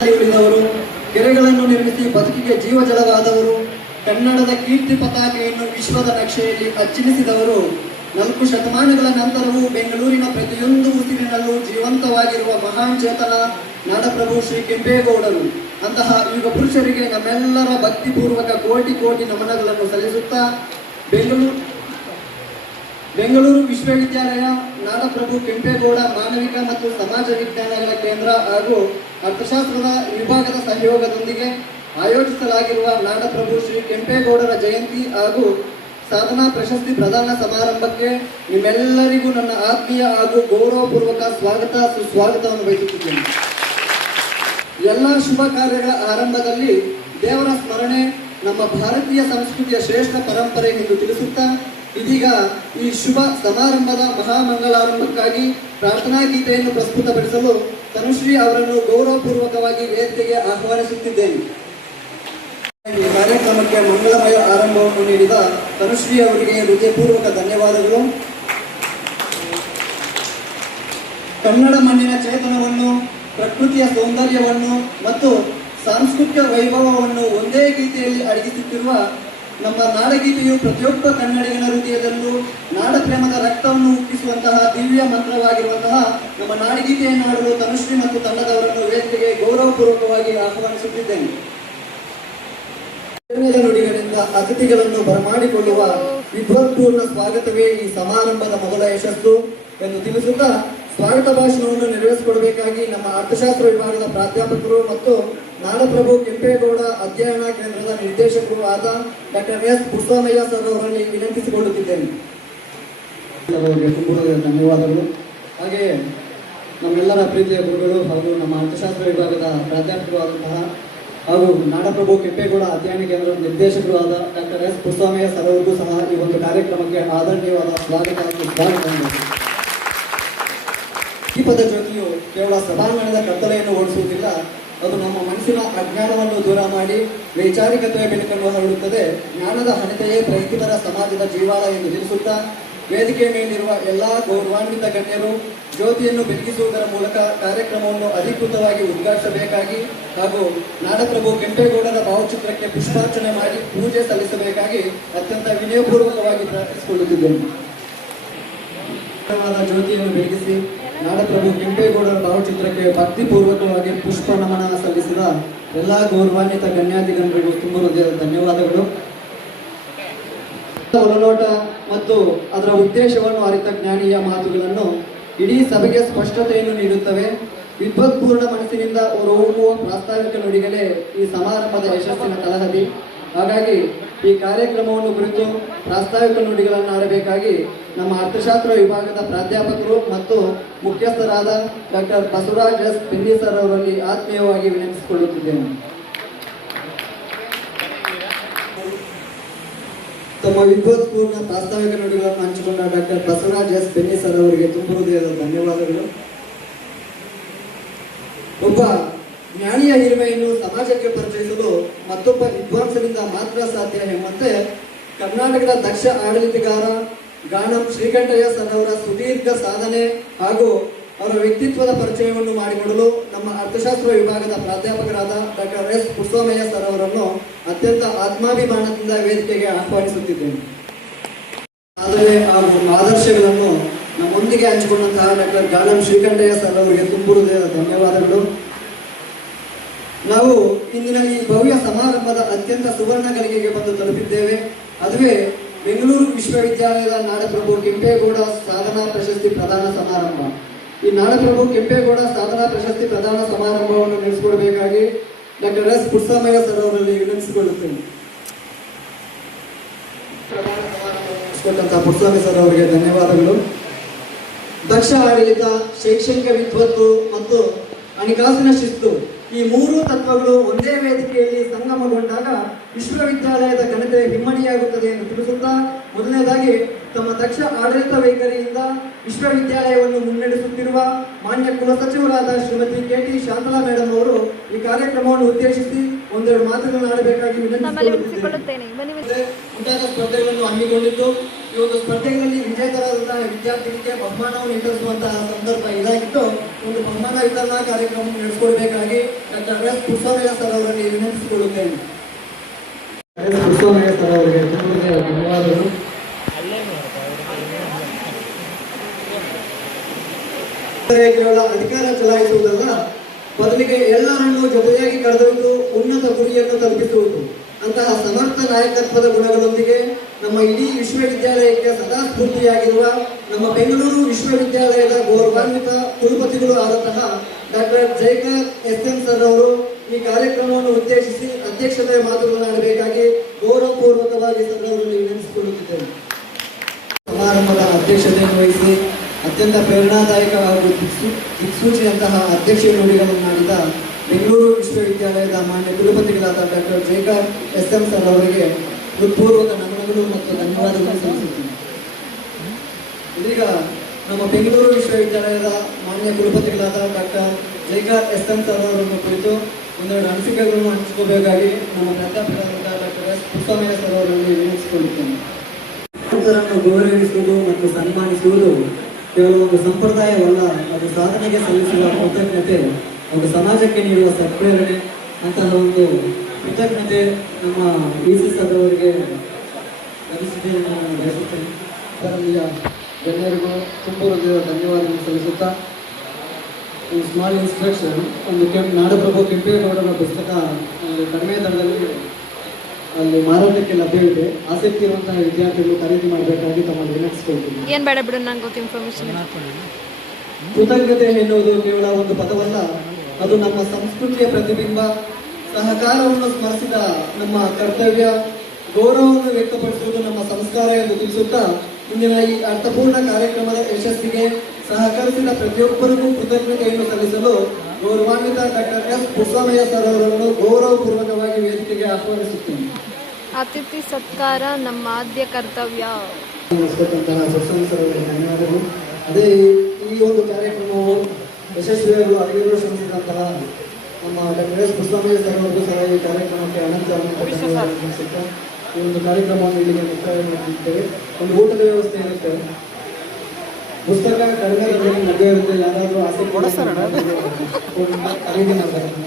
ಉಳಿದವರು, ಕೆರೆಗಳನ್ನು ನಿರ್ಮಿಸಿ ಬದುಕಿಗೆ ಜೀವಜಲವಾದವರು, ಕನ್ನಡದ ಕೀರ್ತಿ ಪತಾಕೆಯನ್ನು ವಿಶ್ವದ ನಕ್ಷೆಯಲ್ಲಿ ಅಚ್ಚಿಳಿಸಿದವರು, 4 ಶತಮಾನಗಳ ನಂತರವೂ ಬೆಂಗಳೂರಿನ ಪ್ರತಿಯೊಂದು ಉಸಿರಿನಲ್ಲೂ ಜೀವಂತವಾಗಿರುವ ಮಹಾನ್ ಚೇತನ ನಾಡಪ್ರಭು ಶ್ರೀ ಕೆಂಪೇಗೌಡರು. ಅಂತಹ ಯುಗ ಪುರುಷರಿಗೆ ನಮ್ಮೆಲ್ಲರ ಭಕ್ತಿಪೂರ್ವಕ ಕೋಟಿ ಕೋಟಿ ನಮನಗಳನ್ನು ಸಲ್ಲಿಸುತ್ತಾ ಬೆಂಗಳೂರು ವಿಶ್ವವಿದ್ಯಾಲಯ ನಾಡಪ್ರಭು ಕೆಂಪೇಗೌಡ ಮಾನವಿಕ ಮತ್ತು ಸಮಾಜ ವಿಜ್ಞಾನಗಳ ಕೇಂದ್ರ ಹಾಗೂ ಅರ್ಥಶಾಸ್ತ್ರದ ವಿಭಾಗದ ಸಹಯೋಗದೊಂದಿಗೆ ಆಯೋಜಿಸಲಾಗಿರುವ ನಾಡಪ್ರಭು ಶ್ರೀ ಕೆಂಪೇಗೌಡರ ಜಯಂತಿ ಹಾಗೂ ಸಾಧನಾ ಪ್ರಶಸ್ತಿ ಪ್ರದಾನ ಸಮಾರಂಭಕ್ಕೆ ನಿಮ್ಮೆಲ್ಲರಿಗೂ ನನ್ನ ಆತ್ಮೀಯ ಹಾಗೂ ಗೌರವಪೂರ್ವಕ ಸುಸ್ವಾಗತವನ್ನು ಬಯಸುತ್ತಿದ್ದೇನೆ. ಎಲ್ಲ ಶುಭ ಕಾರ್ಯಗಳ ಆರಂಭದಲ್ಲಿ ದೇವರ ಸ್ಮರಣೆ ನಮ್ಮ ಭಾರತೀಯ ಸಂಸ್ಕೃತಿಯ ಶ್ರೇಷ್ಠ ಪರಂಪರೆ ಎಂದು ತಿಳಿಸುತ್ತಾ ಇದೀಗ ಈ ಶುಭ ಸಮಾರಂಭದ ಮಹಾಮಂಗಳಾರಂಭಕ್ಕಾಗಿ ಪ್ರಾರ್ಥನಾ ಗೀತೆಯನ್ನು ಪ್ರಸ್ತುತಪಡಿಸಲು ತನುಶ್ರೀ ಅವರನ್ನು ಗೌರವಪೂರ್ವಕವಾಗಿ ವೇದಿಕೆಗೆ ಆಹ್ವಾನಿಸುತ್ತಿದ್ದೇನೆ. ಈ ಕಾರ್ಯಕ್ರಮಕ್ಕೆ ಮಂಗಳಮಯ ಆರಂಭವನ್ನು ನೀಡಿದ ತನುಶ್ರೀ ಅವರಿಗೆ ಹೃದಯಪೂರ್ವಕ ಧನ್ಯವಾದಗಳು. ಕನ್ನಡ ಮಣ್ಣಿನ ಚೇತನವನ್ನು, ಪ್ರಕೃತಿಯ ಸೌಂದರ್ಯವನ್ನು ಮತ್ತು ಸಾಂಸ್ಕೃತಿಕ ವೈಭವವನ್ನು ಒಂದೇ ಗೀತೆಯಲ್ಲಿ ಅಡಗಿಸುತ್ತಿರುವ ನಮ್ಮ ನಾಡಗೀತೆಯು ಪ್ರತಿಯೊಬ್ಬ ಕನ್ನಡಿಗನ ಹೃದಯದಲ್ಲೂ ನಾಡಪ್ರೇಮದ ರಕ್ತವನ್ನು ಉಕ್ಕಿಸುವಂತಹ ದಿವ್ಯ ಮಂತ್ರವಾಗಿರುವಂತಹ ನಮ್ಮ ನಾಡಗೀತೆಯನ್ನು ಆಡಲು ತನುಶ್ರೀ ಮತ್ತು ತಂಡದವರನ್ನು ವೇದಿಕೆಗೆ ಗೌರವಪೂರ್ವಕವಾಗಿ ಆಹ್ವಾನಿಸುತ್ತಿದ್ದೇನೆ. ನುಡಿಗಳಿಂದ ಅತಿಥಿಗಳನ್ನು ಬರಮಾಡಿಕೊಳ್ಳುವ ವಿದ್ವತ್ಪೂರ್ಣ ಸ್ವಾಗತವೇ ಈ ಸಮಾರಂಭದ ಮೊದಲ ಯಶಸ್ಸು ಎಂದು ತಿಳಿಸುತ್ತಾ ಸ್ವಾಗತ ಭಾಷಣವನ್ನು ನೆರವೇರಿಸಿಕೊಡಬೇಕಾಗಿ ನಮ್ಮ ಅರ್ಥಶಾಸ್ತ್ರ ವಿಭಾಗದ ಪ್ರಾಧ್ಯಾಪಕರು ಮತ್ತು ನಾಡಪ್ರಭು ಕೆಂಪೇಗೌಡ ಅಧ್ಯಯನ ಕೇಂದ್ರದ ನಿರ್ದೇಶಕರು ಆದ ಡಾಕ್ಟರ್ ಎಸ್ ಪುಟ್ಟಸ್ವಾಮಯ್ಯ ಸರ್ ಅವರಲ್ಲಿ ವಿನಂತಿಸಿಕೊಳ್ಳುತ್ತಿದ್ದೇನೆ. ಧನ್ಯವಾದಗಳು. ಹಾಗೆಯೇ ನಮ್ಮೆಲ್ಲರ ಪ್ರೀತಿಯ ಗುರುಗಳು ಹಾಗೂ ನಮ್ಮ ಅರ್ಥಶಾಸ್ತ್ರ ವಿಭಾಗದ ಪ್ರಾಧ್ಯಾಪಕರು ಆದಂತಹ ಹಾಗೂ ನಾಡಪ್ರಭು ಕೆಂಪೇಗೌಡ ಅಧ್ಯಯನ ಕೇಂದ್ರದ ನಿರ್ದೇಶಕರು ಆದ ಡಾಕ್ಟರ್ ಎಸ್ ಪುಟ್ಟಸ್ವಾಮಯ್ಯ ಸರ್ ಅವರಿಗೂ ಸಹ ಈ ಒಂದು ಕಾರ್ಯಕ್ರಮಕ್ಕೆ ಆದರಣೀಯವಾದ ಸ್ವಾಗತ. ದೀಪದ ಜ್ಯೋತಿಯು ಕೇವಲ ಸಭಾಂಗಣದ ಕತ್ತಲೆಯನ್ನು ಓಡಿಸುವುದಿಲ್ಲ, ಅದು ನಮ್ಮ ಮನಸ್ಸಿನ ಅಜ್ಞಾನವನ್ನು ದೂರ ಮಾಡಿ ವೈಚಾರಿಕತೆಯ ಬೆಳಕನ್ನು ಹರಡುತ್ತದೆ. ಜ್ಞಾನದ ಹಣತೆಯೇ ಪ್ರತಿಭರ ಸಮಾಜದ ಜೀವಾಳ ಎಂದು ತಿಳಿಸುತ್ತಾ ವೇದಿಕೆಯ ಮೇಲಿರುವ ಎಲ್ಲ ಗೌರವಾನ್ವಿತ ಗಣ್ಯರು ಜ್ಯೋತಿಯನ್ನು ಬೆಳಗಿಸುವುದರ ಮೂಲಕ ಕಾರ್ಯಕ್ರಮವನ್ನು ಅಧಿಕೃತವಾಗಿ ಉದ್ಘಾಟಿಸಬೇಕಾಗಿ ಹಾಗೂ ನಾಡಪ್ರಭು ಕೆಂಪೇಗೌಡರ ಭಾವಚಿತ್ರಕ್ಕೆ ಪುಷ್ಪಾರ್ಚನೆ ಮಾಡಿ ಪೂಜೆ ಸಲ್ಲಿಸಬೇಕಾಗಿ ಅತ್ಯಂತ ವಿನಯಪೂರ್ವಕವಾಗಿ ಪ್ರಾರ್ಥಿಸಿಕೊಳ್ಳುತ್ತಿದ್ದೇನೆ. ಜ್ಯೋತಿಯನ್ನು ಬೆಳಗಿಸಿ ನಾಡಪ್ರಭು ಕೆಂಪೇಗೌಡರ ಭಾವಚಿತ್ರಕ್ಕೆ ಭಕ್ತಿಪೂರ್ವಕವಾಗಿ ಪುಷ್ಪ ನಮನ ಸಲ್ಲಿಸಿದ ಎಲ್ಲ ಗೌರವಾನ್ವಿತ ಗಣ್ಯಾಧಿಗಣರಿಗೂ ತುಂಬ ಹೃದಯದ ಧನ್ಯವಾದಗಳು. ಒಳನೋಟ ಮತ್ತು ಅದರ ಉದ್ದೇಶವನ್ನು ಅರಿತ ಜ್ಞಾನಿಯ ಮಾತುಗಳನ್ನು ಇಡೀ ಸಭೆಗೆ ಸ್ಪಷ್ಟತೆಯನ್ನು ನೀಡುತ್ತವೆ. ವಿದ್ವತ್ಪೂರ್ಣ ಮನಸ್ಸಿನಿಂದ ಹೊರಹೊಮ್ಮುವ ಪ್ರಾಸ್ತಾವಿಕ ನುಡಿಗಳೇ ಈ ಸಮಾರಂಭದ ಯಶಸ್ಸಿನ ತಳಹದಿ. ಹಾಗಾಗಿ ಈ ಕಾರ್ಯಕ್ರಮವನ್ನು ಕುರಿತು ಪ್ರಾಸ್ತಾವಿಕ ನುಡಿಗಳನ್ನು ಆಡಬೇಕಾಗಿ ನಮ್ಮ ಅರ್ಥಶಾಸ್ತ್ರ ವಿಭಾಗದ ಪ್ರಾಧ್ಯಾಪಕರು ಮತ್ತು ಮುಖ್ಯಸ್ಥರಾದ ಡಾಕ್ಟರ್ ಬಸವರಾಜ್ ಎಸ್ ಪಿನ್ನಿ ಸರ್ ಅವರಲ್ಲಿ ಆತ್ಮೀಯವಾಗಿ ವಿನಂತಿಸಿಕೊಳ್ಳುತ್ತಿದ್ದೇನೆ. ತಮ್ಮ ವಿದ್ವತ್ಪೂರ್ಣ ಪ್ರಾಸ್ತಾವಿಕ ನುಡಿಗಳನ್ನು ಹಂಚಿಕೊಂಡ ಡಾಕ್ಟರ್ ಬಸವರಾಜ್ ಎಸ್ ಪಿನ್ನಿ ಸರ್ ಅವರಿಗೆ ತುಂಬ ಹೃದಯದ ಧನ್ಯವಾದಗಳು. ಒಬ್ಬ ಜ್ಞಾನಿಯ ಹಿರಿಮೆಯನ್ನು ಸಮಾಜಕ್ಕೆ ಪರಿಚಯಿಸಲು ಮತ್ತೊಬ್ಬ ವಿದ್ವಾಂಸರಿಂದ ಮಾತ್ರ ಸಾಧ್ಯ ಎಂಬಂತೆ ಕರ್ನಾಟಕದ ದಕ್ಷ ಆಡಳಿತಗಾರ ಗಾಣಂ ಶ್ರೀಕಂಠಯ್ಯ ಸರ್ ಅವರ ಸುದೀರ್ಘ ಸಾಧನೆ ಹಾಗೂ ಅವರ ವ್ಯಕ್ತಿತ್ವದ ಪರಿಚಯವನ್ನು ಮಾಡಿಕೊಡಲು ನಮ್ಮ ಅರ್ಥಶಾಸ್ತ್ರ ವಿಭಾಗದ ಪ್ರಾಧ್ಯಾಪಕರಾದ ಡಾಕ್ಟರ್ ಎಸ್ ಪುಟ್ಟಸ್ವಾಮಯ್ಯ ಸರ್ ಅವರನ್ನು ಅತ್ಯಂತ ಆತ್ಮಾಭಿಮಾನದಿಂದ ವೇದಿಕೆಗೆ ಆಹ್ವಾನಿಸುತ್ತಿದ್ದೇನೆ. ಸಾಧನೆ ಹಾಗೂ ಆದರ್ಶಗಳನ್ನು ನಮ್ಮೊಂದಿಗೆ ಹಂಚಿಕೊಂಡಂತಹ ಡಾಕ್ಟರ್ ಗಾಣಂ ಶ್ರೀಕಂಠಯ್ಯ ಸರ್ ಅವರಿಗೆ ತುಂಬ ಹೃದಯದ ಧನ್ಯವಾದಗಳು. ನಾವು ಇಂದಿನ ಈ ಭವ್ಯ ಸಮಾರಂಭದ ಅತ್ಯಂತ ಸುವರ್ಣ ಗಳಿಗೆಗೆ ಬಂದು ತಲುಪಿದ್ದೇವೆ. ಅದುವೇ ಬೆಂಗಳೂರು ವಿಶ್ವವಿದ್ಯಾಲಯದ ನಾಡಪ್ರಭು ಕೆಂಪೇಗೌಡ ಸಾಧನಾ ಪ್ರಶಸ್ತಿ ಪ್ರದಾನ ಸಮಾರಂಭ. ಈ ನಾಡಪ್ರಭು ಕೆಂಪೇಗೌಡ ಸಾಧನಾ ಪ್ರಶಸ್ತಿ ಪ್ರದಾನ ಸಮಾರಂಭವನ್ನು ನಡೆಸಿಕೊಡಬೇಕಾಗಿ ಡಾಕ್ಟರ್ ಎಸ್ ಪುಟ್ಟಸ್ವಾಮಯ್ಯ ಸರ್ ಅವರಲ್ಲಿ ವಿನಂತಿಸಿಕೊಳ್ಳುತ್ತೇನೆ. ಪುಟ್ಟಸ್ವಾಮಿ ಸರ್ ಅವರಿಗೆ ಧನ್ಯವಾದಗಳು. ದಕ್ಷ ಆಡಳಿತ, ಶೈಕ್ಷಣಿಕ ವಿದ್ವತ್ತು ಮತ್ತು ಹಣಕಾಸಿನ ಶಿಸ್ತು ಈ 3 ತತ್ವಗಳು ಒಂದೇ ವೇದಿಕೆಯಲ್ಲಿ ಸಂಗಮಗೊಂಡಾಗ ವಿಶ್ವವಿದ್ಯಾಲಯದ ಘನತೆ ಹಿಮ್ಮಡಿಯಾಗುತ್ತದೆ ಎಂದು ತಿಳಿಸುತ್ತಾ ಮೊದಲನೇದಾಗಿ ತಮ್ಮ ದಕ್ಷ ಆಡಳಿತ ವೈಖರಿಯಿಂದ ವಿಶ್ವವಿದ್ಯಾಲಯವನ್ನು ಮುನ್ನಡೆಸುತ್ತಿರುವ ಮಾನ್ಯ ಕುಲಸಚಿವರಾದ ಶ್ರೀಮತಿ ಕೆ.ಟಿ. ಶಾಂತಲಾ ಮೇಡಮ್ ಅವರು ಈ ಕಾರ್ಯಕ್ರಮವನ್ನು ಉದ್ದೇಶಿಸಿ ಒಂದೆರಡು ಮಾತುಗಳನ್ನು ಆಡಬೇಕಾಗಿ ವಿನಂತಿಸಿಕೊಳ್ಳುತ್ತೇನೆ. ಮುಂತಾದ ಸ್ಪರ್ಧೆಗಳನ್ನು ಹಮ್ಮಿಕೊಂಡಿದ್ದು ಈ ಒಂದು ಸ್ಪರ್ಧೆಗಳಲ್ಲಿ ವಿಜೇತರಾದಂತಹ ವಿದ್ಯಾರ್ಥಿಗಳಿಗೆ ಬಹುಮಾನವನ್ನು ವಿತರಿಸುವಂತಹ ಸಂದರ್ಭ ಇದಾಗಿದ್ದು ಒಂದು ಬಹುಮಾನ ವಿತರಣಾ ಕಾರ್ಯಕ್ರಮ ನಡೆಸಿಕೊಳ್ಬೇಕಾಗಿ ಡಾಕ್ಟರ್ ಎಸ್ ಪುಷ್ಪರಾಯ ಸರ್ ಅವರಲ್ಲಿ ವಿನಂತಿಸಿಕೊಳ್ಳುತ್ತೇನೆ. ಪುಷ್ಪರಾಯ ಸರ್ ಅವರಿಗೆ ಧನ್ಯವಾದಗಳು. ಕೇವಲ ಅಧಿಕಾರ ಚಲಾಯಿಸುವುದಲ್ಲ, ಬದಲಿಗೆ ಎಲ್ಲರನ್ನೂ ಜೊತೆಯಾಗಿ ಕರೆದೊಯ್ದು ಉನ್ನತ ಗುರಿಯನ್ನು ತಲುಪಿಸುವುದು. ಅಂತಹ ಸಮರ್ಥ ನಾಯಕತ್ವದ ಗುಣಗಳೊಂದಿಗೆ ನಮ್ಮ ಇಡೀ ವಿಶ್ವವಿದ್ಯಾಲಯಕ್ಕೆ ಸದಾ ಸ್ಫೂರ್ತಿಯಾಗಿರುವ ನಮ್ಮ ಬೆಂಗಳೂರು ವಿಶ್ವವಿದ್ಯಾಲಯದ ಗೌರವಾನ್ವಿತ ಕುಲಪತಿಗಳು ಆದಂತಹ ಡಾಕ್ಟರ್ ಜೈಕರ್ ಎಸ್.ಎಂ. ಸರ್ ಅವರು ಈ ಕಾರ್ಯಕ್ರಮವನ್ನು ಉದ್ದೇಶಿಸಿ ಅಧ್ಯಕ್ಷತೆಯ ಮಾತುಗಳನ್ನಾಡಬೇಕಾಗಿ ಗೌರವಪೂರ್ವಕವಾಗಿ ಸರ್ ಅವರಲ್ಲಿ ವಿನಂತಿಸಿಕೊಳ್ಳುತ್ತಿದ್ದೇನೆ. ಸಮಾರಂಭದ ಅಧ್ಯಕ್ಷತೆಯನ್ನು ವಹಿಸಿ ಅತ್ಯಂತ ಪ್ರೇರಣಾದಾಯಕ ಹಾಗೂ ದಿಕ್ಸೂಚಿಯಂತಹ ಅಧ್ಯಕ್ಷೀಯ ನುಡಿಗಳನ್ನಾಡಿದ ಬೆಂಗಳೂರು ವಿಶ್ವವಿದ್ಯಾಲಯದ ಮಾನ್ಯ ಕುಲಪತಿಗಳಾದ ಡಾಕ್ಟರ್ ಜೈಕರ್ ಎಸ್.ಎಂ. ಸರ್ ಅವರಿಗೆ ಹೃತ್ಪೂರ್ವಕ ನಮನಗಳು ಮತ್ತು ಧನ್ಯವಾದಗಳು ಸಲ್ಲಿಸುತ್ತೇನೆ. ಇದೀಗ ನಮ್ಮ ಬೆಂಗಳೂರು ವಿಶ್ವವಿದ್ಯಾಲಯದ ಮಾನ್ಯ ಕುಲಪತಿಗಳಾದ ಡಾಕ್ಟರ್ ಜೈಕರ್ ಎಸ್.ಎಂ. ಸರ್ ಅವರನ್ನು ಕುರಿತು ಒಂದೆರಡು ಅನಿಸಿಕೆಗಳನ್ನು ಹಂಚಿಕೊಳ್ಳಬೇಕಾಗಿ ನಮ್ಮ ಪ್ರಾಧ್ಯಾಪಕರಾದ ಡಾಕ್ಟರ್ ಎಸ್ ಪುಷ್ಪರಾಯ ಸರ್ ಅವರಲ್ಲಿ ವಿನಂತಿಸಿಕೊಳ್ಳುತ್ತೇನೆ. ಗೌರವಿಸುವುದು ಮತ್ತು ಸನ್ಮಾನಿಸುವುದು ಕೇವಲ ಒಂದು ಸಂಪ್ರದಾಯವಲ್ಲ, ಅದು ಸಾಧನೆಗೆ ಸಲ್ಲಿಸುವ ಕೃತಜ್ಞತೆ, ಒಂದು ಸಮಾಜಕ್ಕೆ ನೀಡುವ ಸತ್ಪ್ರೇರಣೆ. ಅಂತಹ ಒಂದು ಕೃತಜ್ಞತೆ ನಮ್ಮ ವಿ.ಸಿ. ಸರ್ ಅವರಿಗೆ ಲಭಿಸಿದೆ ಎಂದು ನಾನು ಬಯಸುತ್ತೇನೆ. ಅದರಲ್ಲಿಯ ಗಣ್ಯರಿಗೂ ತುಂಬ ಧನ್ಯವಾದಗಳನ್ನು ಸಲ್ಲಿಸುತ್ತಾ ಒಂದು ಸ್ಮಾಲ್ ಇನ್ಸ್ಟ್ರಕ್ಷನ್, ಒಂದು ನಾಡಪ್ರಭು ಕೆಂಪೇಗೌಡರ ಪುಸ್ತಕ ಕಡಿಮೆ ದರದಲ್ಲಿ ಅಲ್ಲಿ ಮಾರಾಟಕ್ಕೆ ಲಭ್ಯವಿದೆ. ಆಸಕ್ತಿ ಇರುವಂತಹ ವಿದ್ಯಾರ್ಥಿಗಳು ಖರೀದಿ ಮಾಡಬೇಕಾಗಿ ತಮ್ಮನ್ನು ವಿನಂತಿಸಿಕೊಳ್ತೀನಿ. ಏನು ಬೇಡ ಬಿಡು, ನಂಗೆ ಗೊತ್ತು ಇನ್ಫಾರ್ಮೇಶನ್. ಕೃತಜ್ಞತೆ ಎನ್ನುವುದು ಕೇವಲ ಒಂದು ಪದವಲ್ಲ, ಅದು ನಮ್ಮ ಸಂಸ್ಕೃತಿಯ ಪ್ರತಿಬಿಂಬ. ಸಹಕಾರವನ್ನು ಸ್ಮರಿಸಿದ ನಮ್ಮ ಕರ್ತವ್ಯ, ಗೌರವವನ್ನು ವ್ಯಕ್ತಪಡಿಸುವುದು ನಮ್ಮ ಸಂಸ್ಕಾರ ಎಂದು ತಿಳಿಸುತ್ತಾ ಇಂದಿನ ಈ ಅರ್ಥಪೂರ್ಣ ಕಾರ್ಯಕ್ರಮದ ಯಶಸ್ಸಿಗೆ ಸಹಕರಿಸಿದ ಪ್ರತಿಯೊಬ್ಬರಿಗೂ ಕೃತಜ್ಞತೆಯನ್ನು ಸಲ್ಲಿಸಲು ಗೌರವಾನ್ವಿತ ಡಾಕ್ಟರ್ ಎಸ್ ಪುಷ್ಪರಾಯ ಸರ್ ಅವರನ್ನು ಗೌರವಪೂರ್ವಕವಾಗಿ ವೇದಿಕೆಗೆ ಆಹ್ವಾನಿಸುತ್ತೇನೆ. ಅತಿಥಿ ಸತ್ಕಾರ ನಮ್ಮ ಆದ್ಯ ಕರ್ತವ್ಯ. ಧನ್ಯವಾದಗಳು. ಅದೇ ಈ ಒಂದು ಕಾರ್ಯಕ್ರಮವು ಯಶಸ್ವಿಯಾಗಲು ಅರಿವಿರುವ ಶ್ರಮಿಸಿದಂತಹ ನಮ್ಮ ಡಾಕ್ಟರ್ ಎಸ್ ಪುಷ್ಪರಾಯ ಸರ್ ಅವರಿಗೂ ಸಹ ಈ ಕಾರ್ಯಕ್ರಮಕ್ಕೆ ಅನಂತ ಧನ್ಯವಾದಗಳು. ಈ ಒಂದು ಕಾರ್ಯಕ್ರಮವನ್ನು ಇಲ್ಲಿಗೆ ಮುಕ್ತಾಯ ಮಾಡುತ್ತಿದ್ದೇವೆ. ಒಂದು ಊಟದ ವ್ಯವಸ್ಥೆ ಇರುತ್ತೆ, ಪುಸ್ತಕ ಕಡಿಮೆ ಲಭ್ಯ ಇರುತ್ತೆ. ಯಾರಾದರೂ ಆಸಕ್ತಿ ಖರೀದಿ ಮಾಡಬೇಕು.